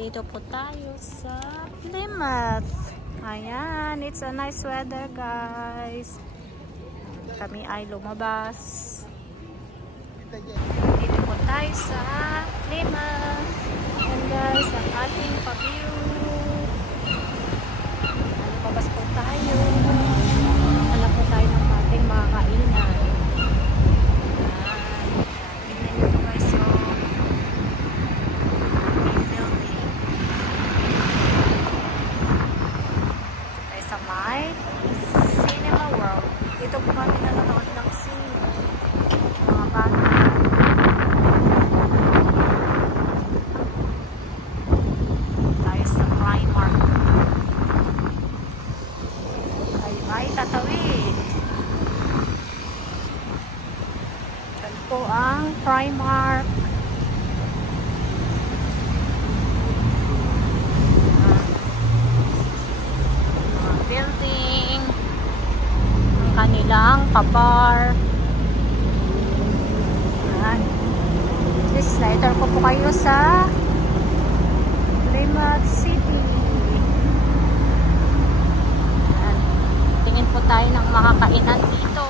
Nandito po tayo sa Plymouth. Ayan, it's a nice weather, guys. Kami ay lumabas. Nandito po tayo sa Plymouth. Ayan, guys, ang ating pa-view. Lumabas po tayo. Hanap po tayo ng ating mga kainan. Dito po kami nanonood ng sine. Mga bata. Tayo sa Primark. Ay, tatawid. Yan po ang Primark. Building. Kanilang pa-bar. Ayan. This later ko po kayo sa Plymouth City. Ayan. Tingin po tayo ng mga kainan dito.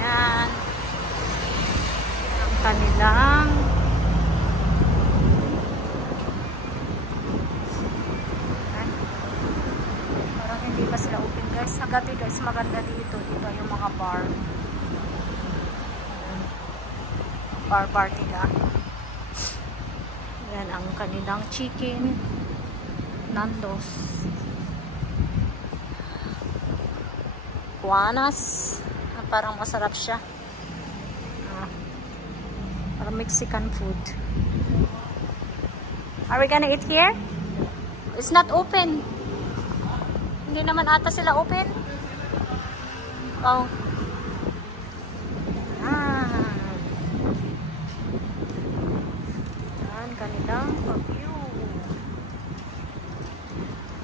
Ayan. Ang kanilang hindi pa sila open, guys. Sa gabi, guys, maganda dito. Dito yung mga bar. Bar nila. Yan ang kanilang chicken. Nando's. Juanas. Parang masarap siya. Parang Mexican food. Are we gonna eat here? It's not open. Hindi naman ata sila open. Oh. Yan, kanilang view.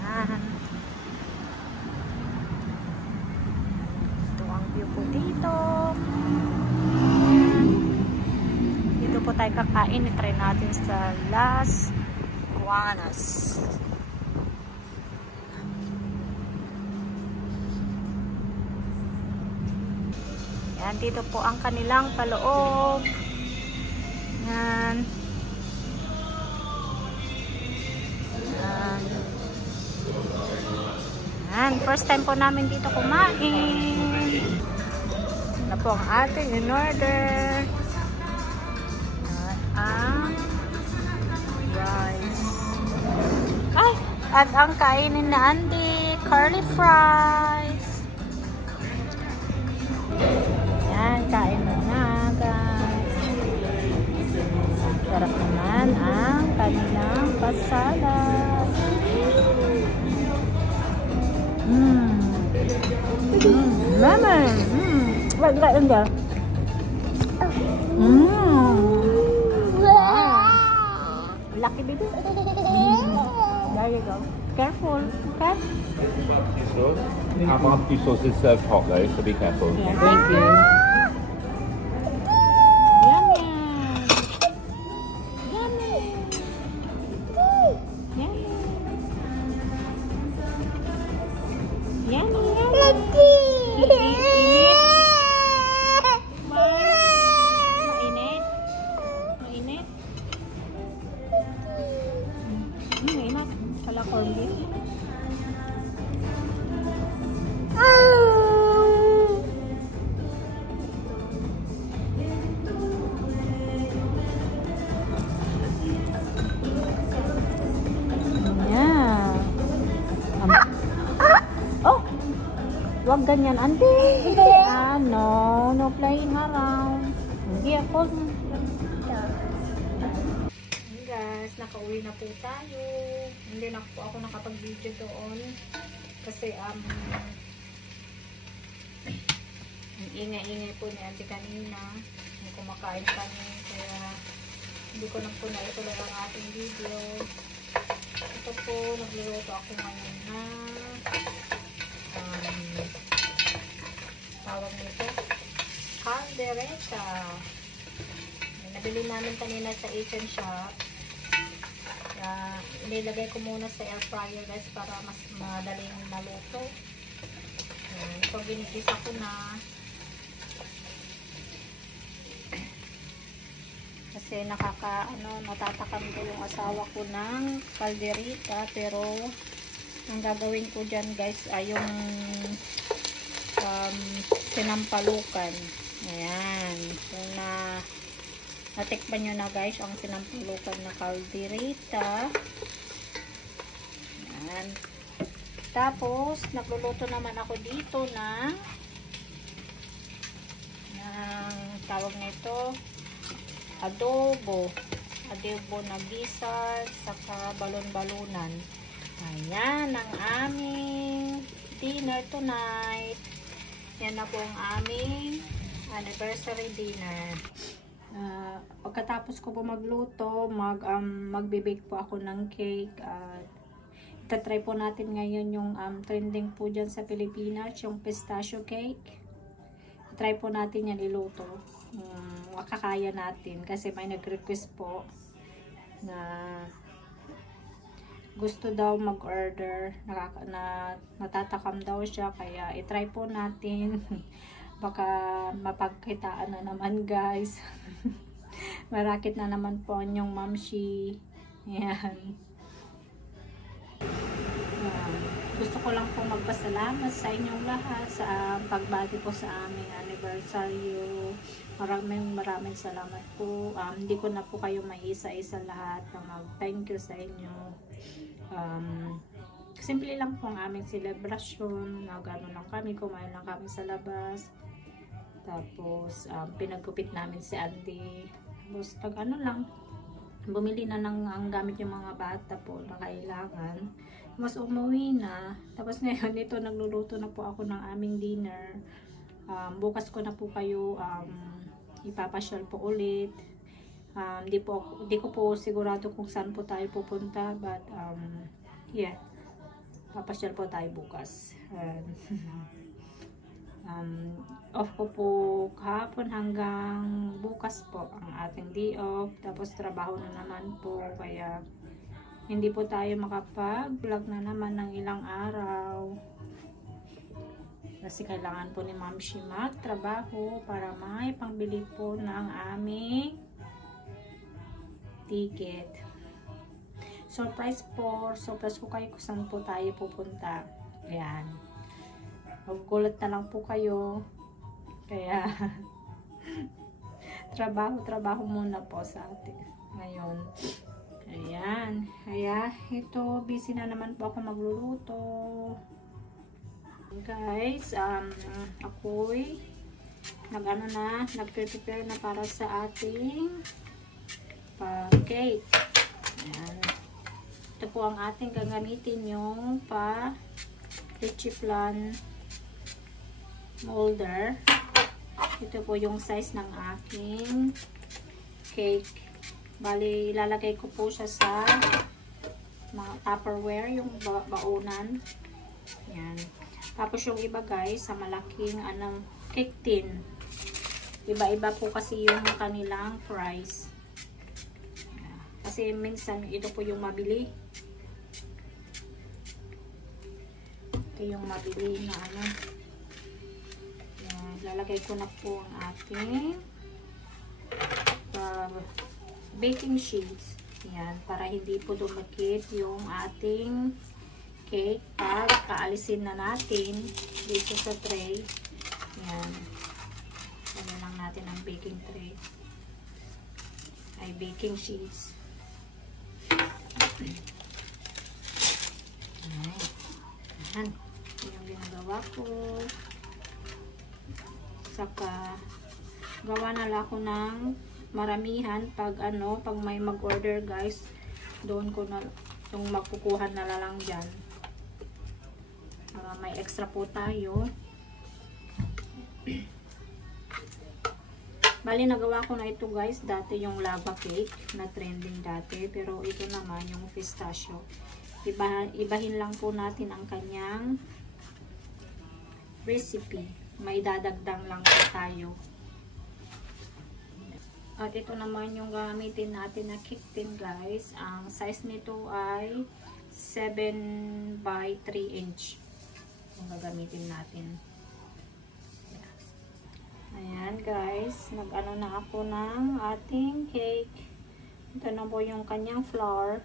Yan. Ito ang view po dito. Yan. Dito po tayo kakain. I-try natin sa Las Juanas. Yan, dito po ang kanilang paloob. Yan. Yan. Yan. First time po namin dito kumain. Na po ang ating in order. Yan ang rice. Ay! At ang kainin na Andy, curly fries. Yan, kain na guys. Sarap naman ang kanilang pasalad. Lemon. Wait, in there. Lucky baby. There you go. Careful, okay? Sauce. Our barbecue sauce is served hot though, so be careful. Yeah, thank you. Yummy. Yummy. Yummy. Yummy. Init. Mainit. Mainit. Mainit. Kala corn beef. Huwag ganyan, Auntie. No playing around. Hindi ako. Guys, nakauwi na po tayo. Hindi na po ako nakapag-video doon. Kasi, ang ingay-ingay po ni Auntie kanina. Yung kumakain kami. Kaya, hindi ko na po naituloy ang ating video. Ito po, nagluluto ako ngayon na tawag nito caldereta. Nabili namin kanina sa Asian shop. Nilagay ko muna sa air fryer guys para mas madaling maluto. Ayan, ito ginigisa ko na. Kasi natatakam ko yung asawa ko ng calderita, pero ang gagawin ko dyan guys ay yung sinampalukan. Ayan, so natikman nyo na guys ang sinampalukan na calderita. Ayan. Tapos nagluluto naman ako dito ng tawag nito adobo na gisat saka balon-balunan. Ayan ang aming dinner tonight. Yan na po ang aming anniversary dinner. Pagkatapos ko po magluto, magbe-bake po ako ng cake. Itatry po natin ngayon yung trending po dyan sa Pilipinas, yung pistachio cake. Try po natin yan iluto. Makakaya natin kasi may nag-request po na gusto daw mag-order, natatakam daw siya, kaya itry po natin. Baka mapagkitaan na naman guys. Marakit na naman po yung mamshi. Ayan. Gusto ko lang po magpasalamat sa inyong lahat sa pagbati po sa aming anniversary. Maraming salamat po. Hindi ko na po kayo maisa-isa lahat na mag-thank you sa inyo. Simple lang po ang aming celebration. Nagano lang kami, kumain lang kami sa labas. Tapos pinagkupit namin si Andy. Tapos bumili na ng ang gamit yung mga bata po na kailangan. Mas umuwi na. Tapos ngayon ito nagluluto na po ako ng aming dinner. Bukas ko na po kayo ipapasyal po ulit. Di ko po sigurado kung saan po tayo pupunta, but yeah, papasyal po tayo bukas. Off ko po kahapon hanggang bukas po ang ating day off. Tapos trabaho na naman po, kaya hindi po tayo makapag-vlog na naman ng ilang araw. Kasi kailangan po ni Ma'am Shi magtrabaho para may pangbili po ng aming ticket. Surprise po kayo kung saan po tayo pupunta. Ayan. Magugulat na lang po kayo. Kaya trabaho muna po sa atin ngayon. Ayan. Kaya ito, busy na naman po ako magluluto. Guys, ako'y nag-prepare na para sa ating cake. Ayan. Ito po ang ating gagamitin, yung leche flan molder. Ito po yung size ng aking cake. Bali, ilalagay ko po siya sa mga Tupperware, yung baunan. Ayan. Tapos yung iba guys, sa malaking cake tin. Iba-iba po kasi yung kanilang price. Kasi minsan ito po yung mabili. Ito yung mabili na lalagay ko na po ang ating baking sheets. Yan, para hindi po dumikit yung ating cake. Pag kaalisin na natin dito sa tray. Yan. Lagyan lang natin ang baking tray. Ay, baking sheets. Ayan. Ito yung ginagawa ko. Saka gawa na lang ako ng maramihan pag may mag-order guys, doon ko na yung magkukuha na lang dyan para may extra po tayo. Bali, nagawa ko na ito guys, dati yung lava cake na trending dati, pero ito naman yung pistachio. Ibahin lang po natin ang kanyang recipe. May dadagdag lang po tayo. At ito naman yung gamitin natin na cake tin guys. Ang size nito ay 7 by 3 inch. Yung gagamitin natin. Ayan guys. Nag-ano na ako ng ating cake. Ito na po yung kanyang flour.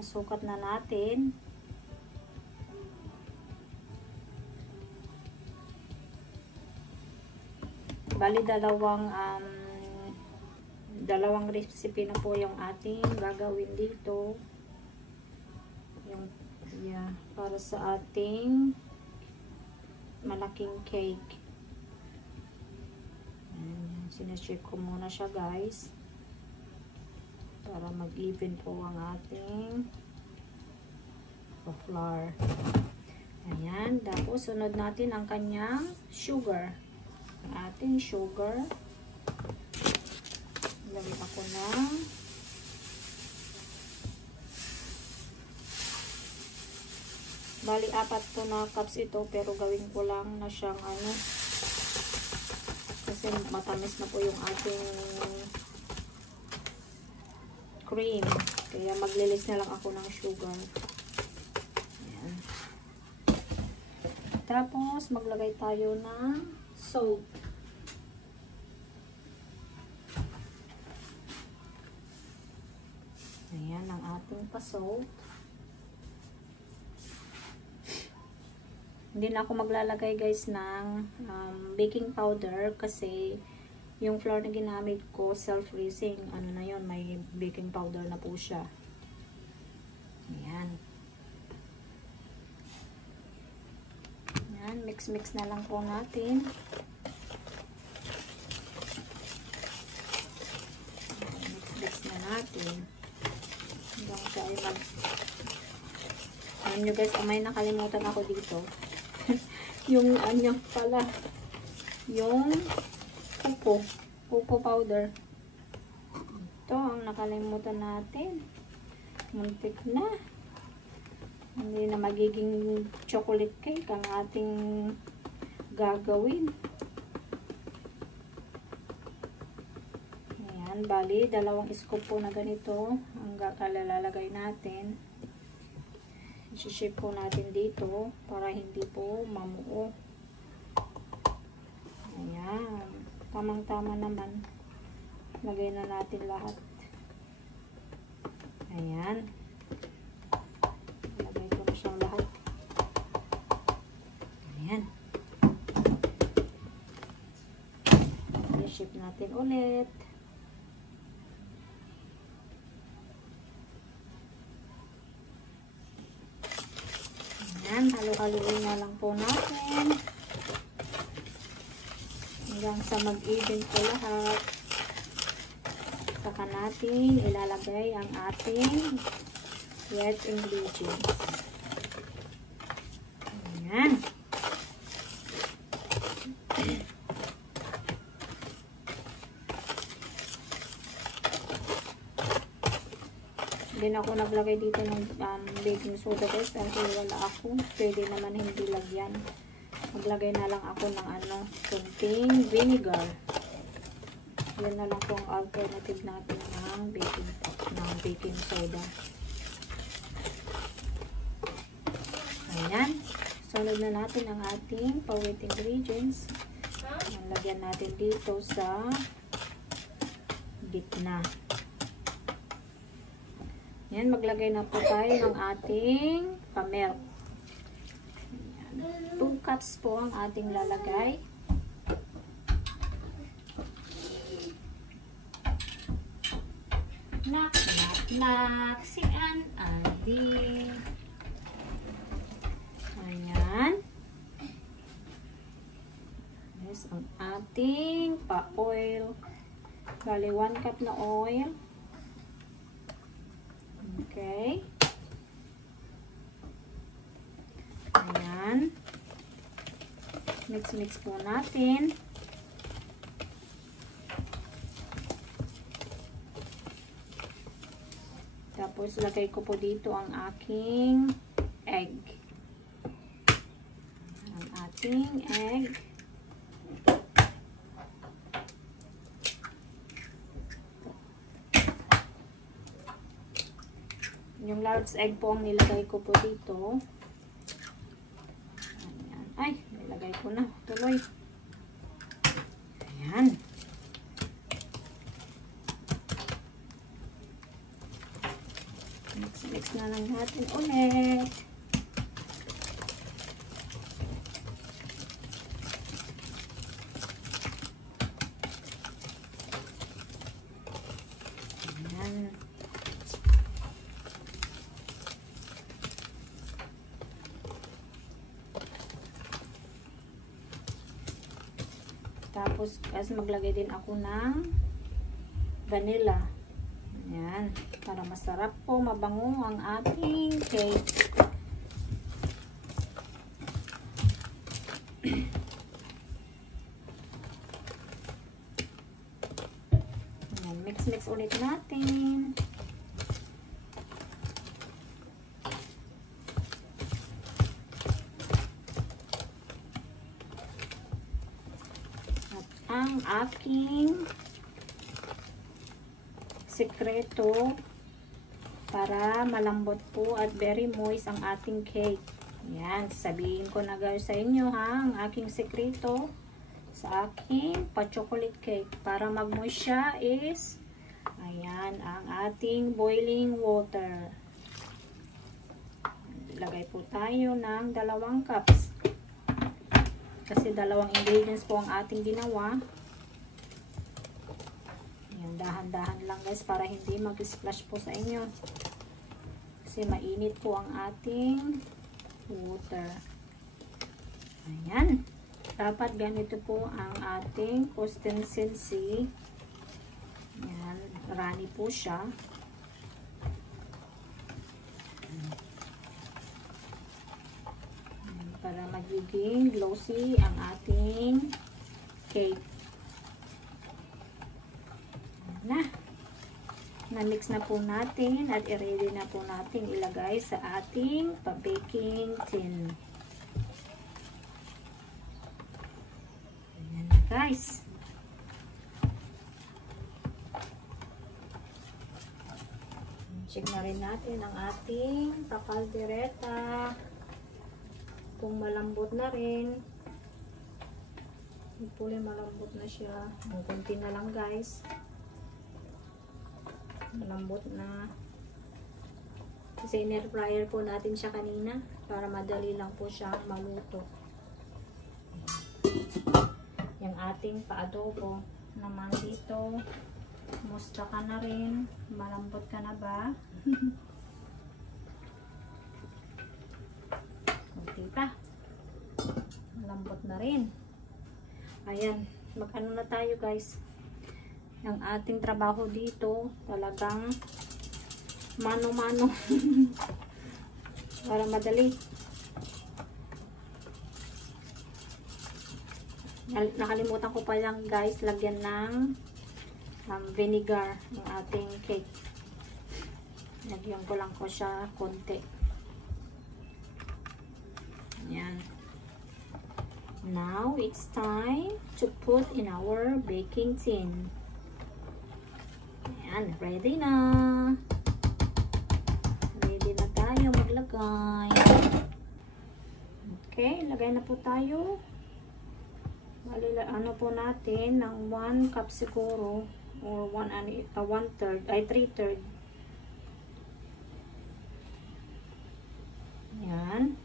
Nasukat na natin. Bali dalawang recipe na po yung ating gagawin dito. Yung para sa ating malaking cake. Sinashake ko muna siya guys para mag-even po ang ating flour. Ayan, tapos sunod natin ang kanyang sugar. Ang ating sugar. Lagyan ako ng bali 4 to na cups ito, pero gawin ko lang na siyang ano kasi matamis na po yung ating cream, kaya maglilis na lang ako ng sugar. Ayan. Tapos maglagay tayo ng salt. Ayan ang ating pa-salt. Hindi na ako maglalagay guys ng baking powder kasi yung flour na ginamit ko self-raising. Ano na yun, may baking powder na po siya. Ayan. Ayan, mix-mix na lang po natin. Mix-mix na natin. Hanggang siya ay alam nyo guys, may nakalimutan ako dito. Yung ano pala, yung cocoa powder. Ito ang nakalimutan natin. Muntik na. Hindi na magiging chocolate cake ang ating gagawin. Ayan, bali, 2 scoop po na ganito ang lalagay natin. I-shape po natin dito para hindi po mamuo. Ayan. Tamang-tama naman. Lagay na natin lahat. Ayan. Lagay ko na siyang lahat. Ayan. I-shape natin ulit. Ayan, halo-haloin na lang po natin hanggang sa mag-even po lahat. Saka natin ilalagay ang ating wet ingredients. Ayan. Hindi na ako naglagay dito ng baking soda guys kasi wala ako. Pwede naman hindi lagyan. Maglagay na lang ako ng kunting vinegar. Yan na lang po ang alternative natin ng baking soda. Ayan. Sunod na natin ang ating wet ingredients. Lagyan natin dito sa gitna. Yan, maglagay na po tayo ng ating pa-milk. 2 cups po ang ating lalagay. Knock, knock, knock. Si Adi. Ayan. Yes, ang ating pa-oil. Bali, 1 cup na oil. Okay. Ayan. Mix po natin. Tapos, lagay ko po dito ang aking egg. Ang ating egg. Yung large egg po ang nilagay ko po dito. Ayan. Ay, nilagay ko na. Tuloy. Ayan. Mix na lang natin ulit. Ayan. Tapos, maglagay din ako ng vanilla. Ayan. Para masarap po, mabango ang ating cake. Ayan. Mix ulit natin. At ang aking sekreto para malambot po at very moist ang ating cake. Yan, sabihin ko na guys sa inyo ha, ang aking sekreto sa aking pa-chocolate cake. Para mag-moist siya is, ayan, ang ating boiling water. Ilagay po tayo ng 2 cups. Kasi 2 ingredients po ang ating ginawa. Dahan-dahan lang guys para hindi mag-splash po sa inyo. Kasi mainit po ang ating water. Ayan. Dapat ganito po ang ating consistency. Ayan. Runny po siya. Ayan. Para magiging glossy ang ating cake. Na-mix na po natin at i-ready na po natin ilagay sa ating pa-baking tin. Ayan na guys. Check na rin natin ang ating pakaldereta. Kung malambot na rin. Hopefully malambot na siya. Ang konti na lang guys. Malambot na. Kasi in-air fryer po natin siya kanina para madali lang po siya maluto. Yung ating pa-adobo naman dito. Musta ka na rin? Malambot ka na ba? Kunti pa. Malambot na rin. Ayan. Mag-ano na tayo guys. Ang ating trabaho dito talagang mano-mano para madali. Nakalimutan ko pa lang guys lagyan ng vinegar ng ating cake. Lagyan ko lang ko siya konti. Ayan. Now it's time to put in our baking tin. Ayan, ready na. Ready na tayo maglagay. Okay, lagay na po tayo. Ano po natin ng 1 cup siguro or 1/3 ay 3/3. Ayan.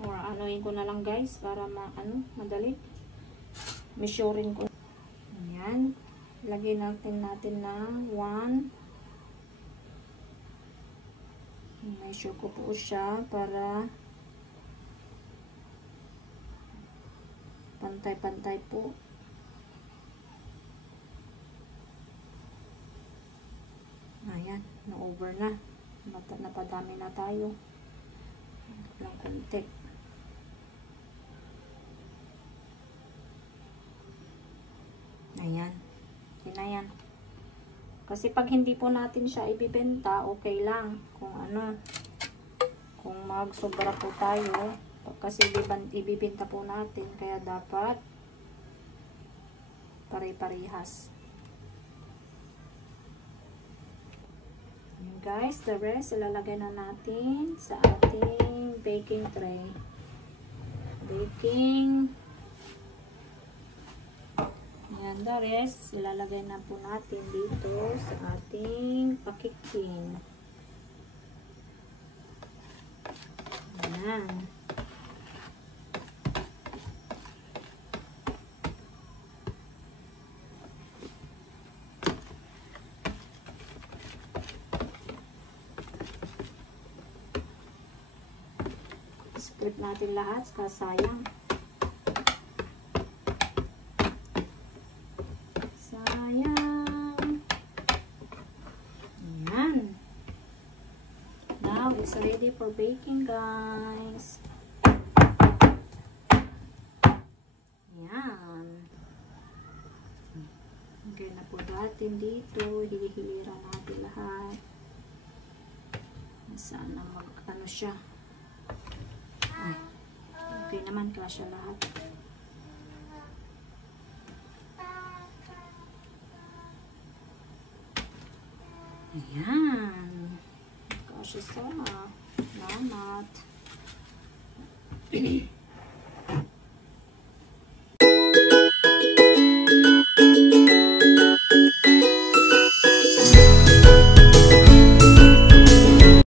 Or anuin ko na lang guys para madali. Measuring ko. Ayan. Lagyan natin ng 1. Measure ko po siya para pantay-pantay po. Ayan. Na-over na. Napadami na tayo. Lang konti. Ayan. Okay na yan. Kasi pag hindi po natin siya ibibenta, okay lang. Kung magsobra po tayo, kasi ibibenta po natin. Kaya dapat pare-parehas. Ayan guys, the rest ilalagay na natin sa ating baking tray. Ayan, the rest ilalagay na po natin dito sa ating pakikin. Ayan. Split natin lahat, sayang. Sayang. Ayan. Now, it's ready for baking, guys. Ayan. Okay na po natin dito. Hilihiliran natin lahat. Sana mag-ano siya. Ay, okay naman kasya lahat. Ayan. Kasya sa. Salamat.